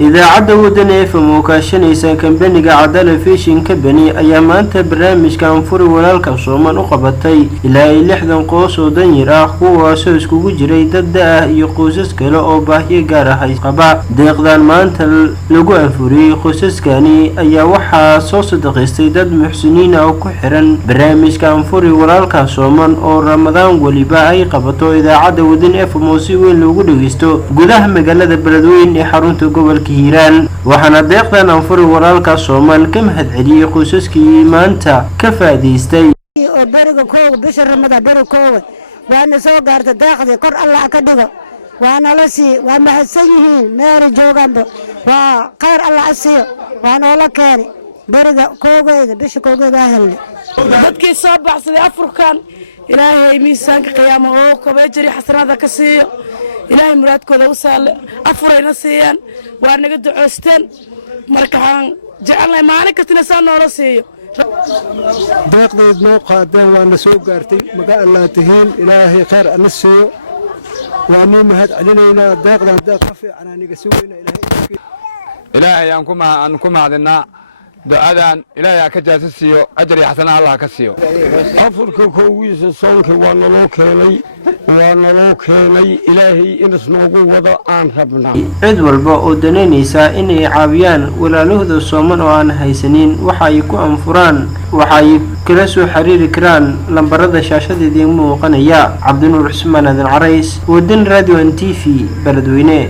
idaacada Wadani mukaashanaysa kambaniga Cadala Fishing Company ayaa maanta barnaamijka anfuri walaalka Soomaan u qabatay ilaa 60 qoys oo danyar ah kuwaas oo iskugu jiray dad iyo qoysas kale oo baahiyo gaar ah qaba. deeqdan maanta lagu anfuriyay qoysaskani ayaa waxaa soo sadaqaystay dad muxsiniin ah oo ku xiran barnaamijka anfuri walaalka Soomaan oo Ramadaan waliba ay qabato idaacada Wadani si weyn loogu dhageysto gudaha magaalada Beledweyne ee xarunta gobolka Hiiraan. waxaana deeqdan anfuri walaalka Soomaan ka mahad celiyay qoysaskii maanta ka faa'iideystay oo bariga koow bisha Ramadaan bariga koow waana soo gaartay deeqdii kor Allah ka dhigo waana la sii waa mahadsan yihiin meel jooganba waa khayr Allah asiyo waana la keenay bariga koogeeda bisha koogeeda helay dadkii soo baxsaday afurkan ilaahay miisaanka qiyaamo oo kabajiri xasanaada ka siiyo ilaahay muraadkooda u saal afurayna siiyaan waa naga ducoosteen markaan jecelnahay maalin kastina soo noola siiyo deeqdeed noo qaadeen waa la soo gaartay maga Allah tahiin ilaahay khayr ana siiyo waa noo mahad celinayna deeqdan deeq ka fiican aniga suweyna ilaahay aan ku mahadinaa دعاء إلهي كجاز سيو أجري حسنا الله كسيو. أفرك كويس صونك ونلوكيني إلهي إنس نوجو وضع عن ربنا. عد والباء دنينيسا إني عابيان ولا لهذا الصومن وعن هيسنين وحايكو أنفران وحايك كلاسو حرير كران لمبرد شاشة دي مو قنيا عبد النور عثمان العريس ودن راديو ان تي في بلدوينه.